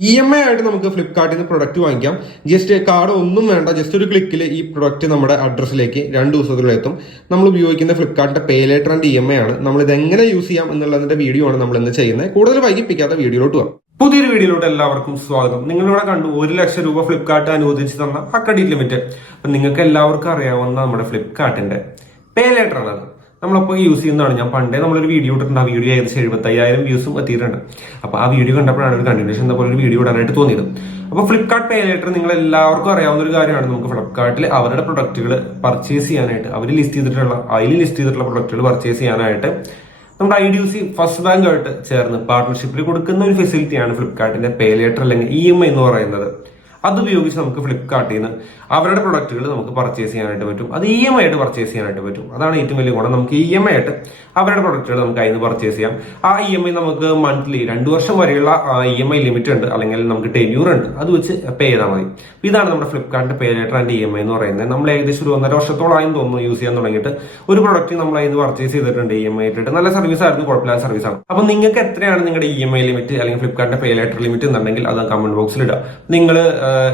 E M I ആയിട്ട് നമുക്ക് ഫ്ലിപ്കാർട്ടിൽ നിന്ന് പ്രൊഡക്റ്റ് വാങ്ങിക്കാം. ജസ്റ്റ് കാർഡ് ഒന്നും വേണ്ട ജസ്റ്റ് ഒരു ക്ലിക്കിൽ ഈ പ്രൊഡക്റ്റ് നമ്മുടെ അഡ്രസ്സിലേക്ക് രണ്ട് ദിവസത്തിലുള്ള എത്തും. നമ്മൾ ഉപയോഗിക്കുന്ന ഫ്ലിപ്കാർട്ടിന്റെ pay later and E M I ആണ്. നമ്മൾ ഇത് എങ്ങനെ യൂസ് ചെയ്യാം എന്നുള്ളതിന്റെ വീഡിയോ ആണ് നമ്മൾ ഇന്ന് ചെയ്യുന്നത്. കൂടുതൽ വൈകിപ്പിക്കാത്ത വീഡിയോയിലോട്ട് പോകാം പുതിയൊരു വീഡിയോയിലോട്ട് എല്ലാവർക്കും സ്വാഗതം. നിങ്ങളിവിടെ കണ്ടു ഒരു ലക്ഷം രൂപ ഫ്ലിപ്കാർട്ട് അനുവദിച്ച് തന്ന ക്രെഡിറ്റ് ലിമിറ്റ് അപ്പൊ നിങ്ങൾക്ക് എല്ലാവർക്കും അറിയാവുന്ന നമ്മുടെ ഫ്ലിപ്കാർട്ടിന്റെ പേ ലേറ്റർ ആണ് നമ്മളപ്പോൾ യൂസ് ചെയ്യുന്നതാണ്. ഞാൻ പണ്ടേ നമ്മളൊരു വീഡിയോ ഇട്ടിട്ടുണ്ട്. ആ വീഡിയോ ഏകദേശം എഴുപത്തയ്യായിരം വ്യൂസും എത്തിയിട്ടുണ്ട്. അപ്പോൾ ആ വീഡിയോ കണ്ടപ്പോഴാണ് ഒരു കണ്ടിന്യൂഷൻ എന്ന പോലെ ഒരു വീഡിയോ ഇടാനായിട്ട് തോന്നിയത്. അപ്പോൾ ഫ്ലിപ്കാർട്ട് പേ ലേറ്റർ നിങ്ങൾ എല്ലാവർക്കും അറിയാവുന്ന ഒരു കാര്യമാണ്. നമുക്ക് ഫ്ലിപ്കാർട്ടിൽ അവരുടെ പ്രൊഡക്റ്റുകൾ പർച്ചേസ് ചെയ്യാനായിട്ട് അവർ ലിസ്റ്റ് ചെയ്തിട്ടുള്ള അതിൽ ലിസ്റ്റ് ചെയ്തിട്ടുള്ള പ്രൊഡക്റ്റുകൾ പർച്ചേസ് ചെയ്യാനായിട്ട് നമ്മുടെ ഐ ഡി സി ഫസ്റ്റ് ബാങ്കായിട്ട് ചേർന്ന് പാർട്ണർഷിപ്പിൽ കൊടുക്കുന്ന ഒരു ഫെസിലിറ്റിയാണ് ഫ്ലിപ്കാർട്ടിന്റെ പേ ലേറ്റർ അല്ലെങ്കിൽ ഇ എം ഐ എന്ന് പറയുന്നത്. അത് ഉപയോഗിച്ച് നമുക്ക് ഫ്ലിപ്കാർട്ടിൽ നിന്ന് അവരുടെ പ്രൊഡക്റ്റുകൾ നമുക്ക് പർച്ചേസ് ചെയ്യാനായിട്ട് പറ്റും. അത് ഇ എം ഐ ആയിട്ട് പർച്ചേസ് ചെയ്യാനായിട്ട് പറ്റും. അതാണ് ഏറ്റവും വലിയ ഗുണം. നമുക്ക് ഇ എം ഐ ആയിട്ട് അവരുടെ പ്രൊഡക്റ്റുകൾ നമുക്ക് അതിൽ നിന്ന് പർച്ചേസ് ചെയ്യാം. ആ ഇ എം ഐ നമുക്ക് മന്ത്ലി രണ്ട് വർഷം വരെയുള്ള ഇ എം ഐ ലിമിറ്റ് ഉണ്ട്. അല്ലെങ്കിൽ നമുക്ക് ടെന്യൂർ ഉണ്ട്. അത് വെച്ച് പേ ചെയ്താൽ മതി. ഇതാണ് നമ്മുടെ ഫ്ലിപ്കാർട്ടിന്റെ pay later and E M I എന്ന് പറയുന്നത്. നമ്മൾ ഏകദേശം ഒരു ഒന്നര വർഷത്തോളായും തോന്നുന്നു യൂസ് ചെയ്യാൻ തുടങ്ങിയിട്ട്. ഒരു പ്രൊഡക്റ്റ് നമ്മൾ അതിന് പർച്ചേസ് ചെയ്തിട്ടുണ്ട് ഇ എം ഐ ആയിട്ട് നല്ല സർവീസ് ആയിരുന്നു. കുഴപ്പമില്ലാത്ത സർവീസ് ആണ്. അപ്പൊ നിങ്ങൾക്ക് എത്രയാണ് നിങ്ങളുടെ ഇ എം ഐ ലിമിറ്റ് അല്ലെങ്കിൽ ഫ്ലിപ്കാർട്ടിന്റെ പേ ലെറ്റർ ലിമിറ്റ് എന്നുണ്ടെങ്കിൽ അത് കമന്റ് ബോക്സിൽ ഇടുക. നിങ്ങൾ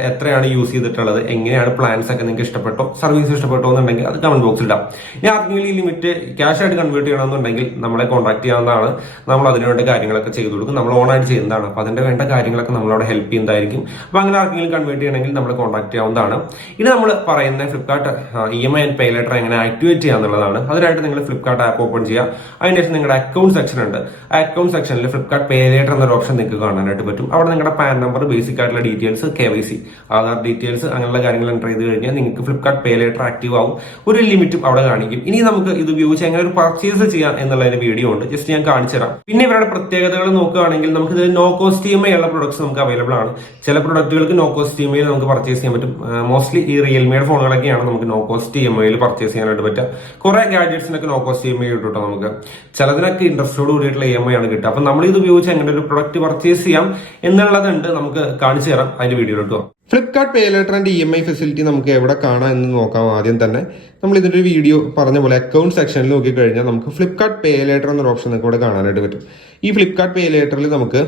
എത്രയാണ് യൂസ് ചെയ്തിട്ടുള്ളത് എങ്ങനെയാണ് പ്ലാൻസ് ഒക്കെ നിങ്ങൾക്ക് ഇഷ്ടപ്പെട്ടോ സർവീസ് ഇഷ്ടപ്പെട്ടോ എന്നുണ്ടെങ്കിൽ അത് കമന്റ് ബോക്സിൽ ഇടാം. ഇനി ആർക്കെങ്കിലും ഈ ലിമിറ്റ് ക്യാഷ് ആയിട്ട് കൺവേർട്ട് ചെയ്യണമെന്നുണ്ടെങ്കിൽ നമ്മളെ കോൺടാക്ട് ചെയ്യാവുന്നതാണ്. നമ്മൾ അതിനുവേണ്ട കാര്യങ്ങളൊക്കെ ചെയ്തു കൊടുക്കും. നമ്മൾ ഓൺ ആയിട്ട് ചെയ്യുന്നതാണ്. അപ്പൊ അതിന്റെ വേണ്ട കാര്യങ്ങളൊക്കെ നമ്മളവിടെ ഹെൽപ്പ് ചെയ്യുന്നതായിരിക്കും. അപ്പൊ അങ്ങനെ ആർക്കെങ്കിലും കൺവേർട്ട് ചെയ്യണമെങ്കിൽ നമ്മൾ കോൺടാക്ട് ചെയ്യാവുന്നതാണ്. ഇനി നമ്മൾ പറയുന്ന Flipkart E M I and pay later എങ്ങനെ ആക്ടിവേറ്റ് ചെയ്യുക എന്നുള്ളതാണ്. അതിനായിട്ട് നിങ്ങൾ ഫ്ലിപ്കാർട്ട് ആപ്പ് ഓപ്പൺ ചെയ്യുക. അതിനുശേഷം നിങ്ങളുടെ അക്കൗണ്ട് സെക്ഷൻ ഉണ്ട്. ആ അക്കൗണ്ട് സെക്ഷനിൽ ഫ്ലിപ്കാർട്ട് പേ ലേറ്റർ എന്നൊരു ഓപ്ഷൻ നിങ്ങൾക്ക് കാണാനായിട്ട് പറ്റും. അവിടെ നിങ്ങളുടെ പാൻ നമ്പർ ബേസിക് ആയിട്ടുള്ള details K Y C Aadhaar details അങ്ങനെയുള്ള കാര്യങ്ങൾ എന്റർ ചെയ്ത് കഴിഞ്ഞാൽ നിങ്ങൾക്ക് ഫ്ലിപ്കാർട്ട് പേ ലേറ്റർ ആക്റ്റീവ് ആവും. ഒരു ലിമിറ്റും അവിടെ കാണിക്കും. ഇനി നമുക്ക് ഇത് ഉപയോഗിച്ച് എങ്ങനെ ഒരു പർച്ചേസ് ചെയ്യാം എന്നുള്ളതിന്റെ വീഡിയോ ഉണ്ട്. ജസ്റ്റ് ഞാൻ കാണിച്ചു തരാം. പിന്നെ ഇവരുടെ പ്രത്യേകതകൾ നോക്കുകയാണെങ്കിൽ നമുക്ക് ഇത് no cost E M I ഉള്ള പ്രൊഡക്ട്സ് നമുക്ക് അവൈലബിൾ ആണ്. ചില പ്രൊഡക്റ്റുകൾക്ക് നോ കോസ്റ്റ് ഇ എം ഐയിൽ നമുക്ക് പർച്ചേസ് ചെയ്യാൻ പറ്റും. മോസ്റ്റ്ലി ഈ റിയൽമിയുടെ ഫോണുകളൊക്കെയാണ് നമുക്ക് നോ കോസ്റ്റ് ഇ എം ഐയിൽ പർച്ചേസ് ചെയ്യാനായിട്ട് പറ്റുക. കുറെ ഗാഡ്ജറ്റ്സിനൊക്കെ no cost E M I കിട്ടും കേട്ടോ നമുക്ക്. ചിലതിനൊക്കെ ഇൻട്രസ്റ്റോട് കൂടിയിട്ടുള്ള ഇ എം ഐ ആണ് കിട്ടുക. അപ്പൊ നമ്മൾ ഇത് ഉപയോഗിച്ച് എങ്ങനെ ഒരു പ്രൊഡക്റ്റ് പർച്ചേസ് ചെയ്യാം എന്നുള്ളതുണ്ട് നമുക്ക് കാണിച്ചു തരാം അതിന്റെ വീഡിയോയിലോട്ട് Flipkart pay later and E M I facility നമുക്ക് എവിടെ കാണാം എന്ന് നോക്കാം ആദ്യം തന്നെ. നമ്മൾ ഇതിന്റെ ഒരു വീഡിയോ പറഞ്ഞ പോലെ അക്കൗണ്ട് സെക്ഷനിൽ നോക്കിക്കഴിഞ്ഞാൽ നമുക്ക് ഫ്ലിപ്കാർട്ട് പേ ലെറ്റർ എന്നൊരു ഓപ്ഷൻ നമുക്ക് ഇവിടെ കാണാനായിട്ട് പറ്റും. ഈ ഫ്ലിപ്കാർട്ട് പേ ലെറ്ററിൽ നമുക്ക്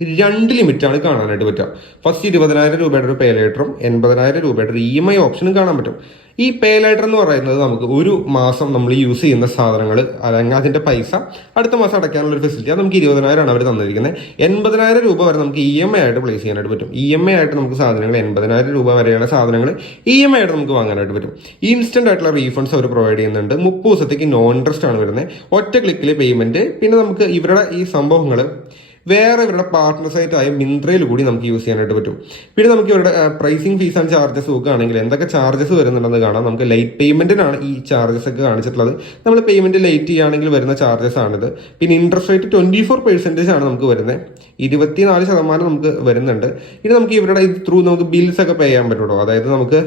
രണ്ട് ലിമിറ്റാണ് കാണാനായിട്ട് പറ്റുക. ഫസ്റ്റ് ഇരുപതിനായിരം രൂപയുടെ ഒരു പേ ലേറ്ററും എൺപതിനായിരം രൂപയുടെ ഒരു ഇ എം ഐ ഓപ്ഷനും കാണാൻ പറ്റും. ഈ പേ ലേറ്റർ എന്ന് പറയുന്നത് നമുക്ക് ഒരു മാസം നമ്മൾ യൂസ് ചെയ്യുന്ന സാധനങ്ങൾ അല്ലെങ്കിൽ അതിന്റെ പൈസ അടുത്ത മാസം അടയ്ക്കാനുള്ള ഒരു ഫെസിലിറ്റി അത് നമുക്ക് ഇരുപതിനായിരമാണ് അവർ തന്നിരിക്കുന്നത്. എൺപതിനായിരം രൂപ വരെ നമുക്ക് ഇ എം ഐ ആയിട്ട് പ്ലേസ് ചെയ്യാനായിട്ട് പറ്റും. ഇ എം ഐ ആയിട്ട് നമുക്ക് സാധനങ്ങൾ എൺപതിനായിരം രൂപ വരെയുള്ള സാധനങ്ങൾ ഇ എം ഐ ആയിട്ട് നമുക്ക് വാങ്ങാനായിട്ട് പറ്റും. ഇൻസ്റ്റന്റ് ആയിട്ടുള്ള റീഫണ്ട്സ് അവർ പ്രൊവൈഡ് ചെയ്യുന്നുണ്ട്. മുപ്പത് ദിവസത്തേക്ക് നോൺ ഇൻട്രസ്റ്റ് ആണ് വരുന്നത്. ഒറ്റ ക്ലിക്കിൽ പേയ്മെന്റ് പിന്നെ നമുക്ക് ഇവരുടെ ഈ സംഭവങ്ങൾ വേറെ ഇവരുടെ പാർട്ട്നർ സൈറ്റ് ആയ മിന്ത്രയിൽ കൂടി നമുക്ക് യൂസ് ചെയ്യാനായിട്ട് പറ്റും. പിന്നെ നമുക്ക് ഇവരുടെ പ്രൈസിങ് ഫീസ് ആൻഡ് ചാർജസ് നോക്കുകയാണെങ്കിൽ എന്തൊക്കെ ചാർജസ് വരുന്നുണ്ടെന്ന് കാണാം. നമുക്ക് ലൈറ്റ് പേയ്മെന്റിനാണ് ഈ ചാർജസ് ഒക്കെ കാണിച്ചിട്ടുള്ളത്. നമ്മൾ പേയ്മെന്റ് ലേറ്റ് ചെയ്യുകയാണെങ്കിൽ വരുന്ന ചാർജസ് ആണിത്. പിന്നെ interest rate twenty four percentage ആണ് നമുക്ക് വരുന്നത് ഇരുപത്തിനാല് ശതമാനം നമുക്ക് വരുന്നുണ്ട്. ഇനി നമുക്ക് ഇവരുടെ ത്രൂ നമുക്ക് ബിൽസ് ഒക്കെ പേ ചെയ്യാൻ പറ്റുള്ളൂ. അതായത് നമുക്ക്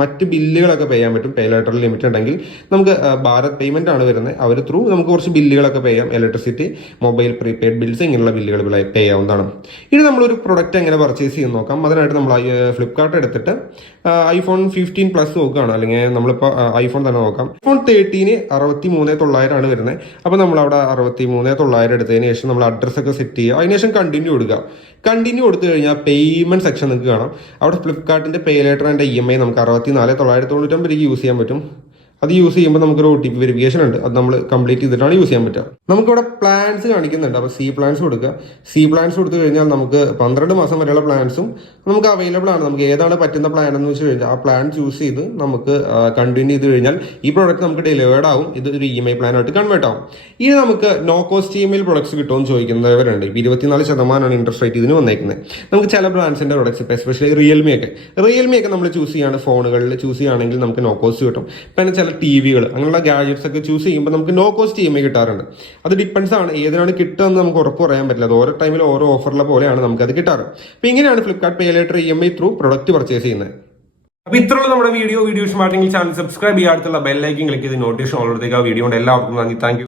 മറ്റ് ബില്ലുകളൊക്കെ പേ ചെയ്യാൻ പറ്റും. പേ ലെറ്റർ ലിമിറ്റ് ഉണ്ടെങ്കിൽ നമുക്ക് ഭാരത് പേയ്മെന്റ് ആണ് വരുന്നത്. അവർ ത്രൂ നമുക്ക് കുറച്ച് ബില്ലുകളൊക്കെ പേ ചെയ്യാം. ഇലക്ട്രിസിറ്റി മൊബൈൽ പ്രീപെയ്ഡ് ബിൽസ് ഇങ്ങനെയുള്ള ബില്ലുകൾ പേ ചെയ്യാവുന്നതാണ്. ഇനി നമ്മളൊരു പ്രൊഡക്റ്റ് എങ്ങനെ പർച്ചേസ് ചെയ്യാൻ നോക്കാം. അതിനായിട്ട് നമ്മൾ ഫ്ലിപ്കാർട്ട് എടുത്തിട്ട് ഐഫോൺ ഫിഫ്റ്റീൻ പ്ലസ് നോക്കുകയാണ്. അല്ലെങ്കിൽ നമ്മളിപ്പോൾ ഐഫോൺ തന്നെ നോക്കാം. ഐഫോൺ തേർട്ടീന് അറുപത്തി മൂന്ന് തൊള്ളായിരം ആണ് വരുന്നത്. അപ്പോൾ നമ്മൾ അവിടെ അറുപത്തി മൂന്ന് തൊള്ളായിരം എടുത്തതിന് ശേഷം നമ്മൾ അഡ്രസ്സൊക്കെ സെറ്റ് ചെയ്യുക. അതിനുശേഷം കണ്ടിന്യൂ കൊടുക്കുക കണ്ടിന്യൂ കൊടുത്തു കഴിഞ്ഞാൽ പേയ്മെന്റ് സെക്ഷൻ നിങ്ങൾക്ക് കാണാം. അവിടെ ഫ്ലിപ്കാർട്ടിന്റെ pay later and E M I നമുക്ക് അറുപത്തി നാല് തൊള്ളായിരത്തി തൊണ്ണൂറ്റൊമ്പത് യൂസ് ചെയ്യാൻ പറ്റും. അത് യൂസ് ചെയ്യുമ്പോൾ നമുക്കൊരു ഒ ടി പി വെരിഫിക്കേഷൻ ഉണ്ട്. അത് നമ്മൾ കംപ്ലീറ്റ് ചെയ്തിട്ടാണ് യൂസ് ചെയ്യാൻ പറ്റുക. നമുക്കിവിടെ പ്ലാൻസ് കാണിക്കുന്നുണ്ട്. അപ്പോൾ സി പ്ലാൻസ് കൊടുക്കുക. സി പ്ലാൻസ് കൊടുത്തു കഴിഞ്ഞാൽ നമുക്ക് പന്ത്രണ്ട് മാസം വരെയുള്ള പ്ലാൻസും നമുക്ക് അവൈലബിൾ ആണ്. നമുക്ക് ഏതാണ് പറ്റുന്ന പ്ലാൻ എന്ന് വെച്ച് കഴിഞ്ഞാൽ ആ പ്ലാൻ ചൂസ് ചെയ്ത് നമുക്ക് കണ്ടിന്യൂ ചെയ്ത് കഴിഞ്ഞാൽ ഈ പ്രോഡക്റ്റ് നമുക്ക് ഡെലിവേർഡ് ആവും. ഇത് ഒരു ഇ എം ഐ പ്ലാനായിട്ട് കൺവേർട്ട് ആവും. ഇനി നമുക്ക് no cost E M I products കിട്ടുമെന്ന് ചോദിക്കുന്നവരുണ്ട്. ഇപ്പോൾ ഇരുപത്തിനാല് ശതമാനമാണ് ഇൻട്രസ്റ്റ് റേറ്റ് ഇതിന് വന്നേക്കുന്നത് നമുക്ക് ചില ബ്രാൻഡ്സിന്റെ പ്രൊഡക്ട്സ് ഇപ്പോൾ എസ്പെഷ്യലി റിയൽമി ഒക്കെ. റിയൽമി ഒക്കെ നമ്മൾ ചൂസ് ചെയ്യാണ്. ഫോണുകളിൽ ചൂസ് ചെയ്യുകയാണെങ്കിൽ നമുക്ക് നോ കോസ്റ്റ് കിട്ടും. പിന്നെ ചില ടി വികൾ അങ്ങനെയുള്ള ഗാഡ്ജറ്റ്സ് ഒക്കെ ചൂസ് ചെയ്യുമ്പോൾ നമുക്ക് no cost E M I കിട്ടാറുണ്ട്. അത് ഡിപ്പെൻസ് ആണ് ഏതിനാണ് കിട്ടുക എന്ന് നമുക്ക് ഉറപ്പ് പറയാൻ പറ്റില്ല. അത് ഓരോ ടൈമിൽ ഓരോ ഓഫറിലെ പോലെയാണ് നമുക്ക് അത് കിട്ടാറ്. അപ്പോൾ ഇങ്ങനെയാണ് Flipkart pay later E M I through product purchase ചെയ്യുന്നത്. അപ്പൊ ഇത്രയുള്ള നമ്മുടെ വീഡിയോ വീഡിയോ ഇഷ്ടമാണെങ്കിൽ ചാനൽ സബ്സ്ക്രൈബ് ചെയ്യുക അടുത്തുള്ള ബെല്ലൈക്കൻ ക്ലിക്ക് ചെയ്ത് നോട്ടിഫിക്കേഷൻ ഓൾറെഡി വീഡിയോ കൊണ്ട് എല്ലാവർക്കും നന്ദി. താങ്ക്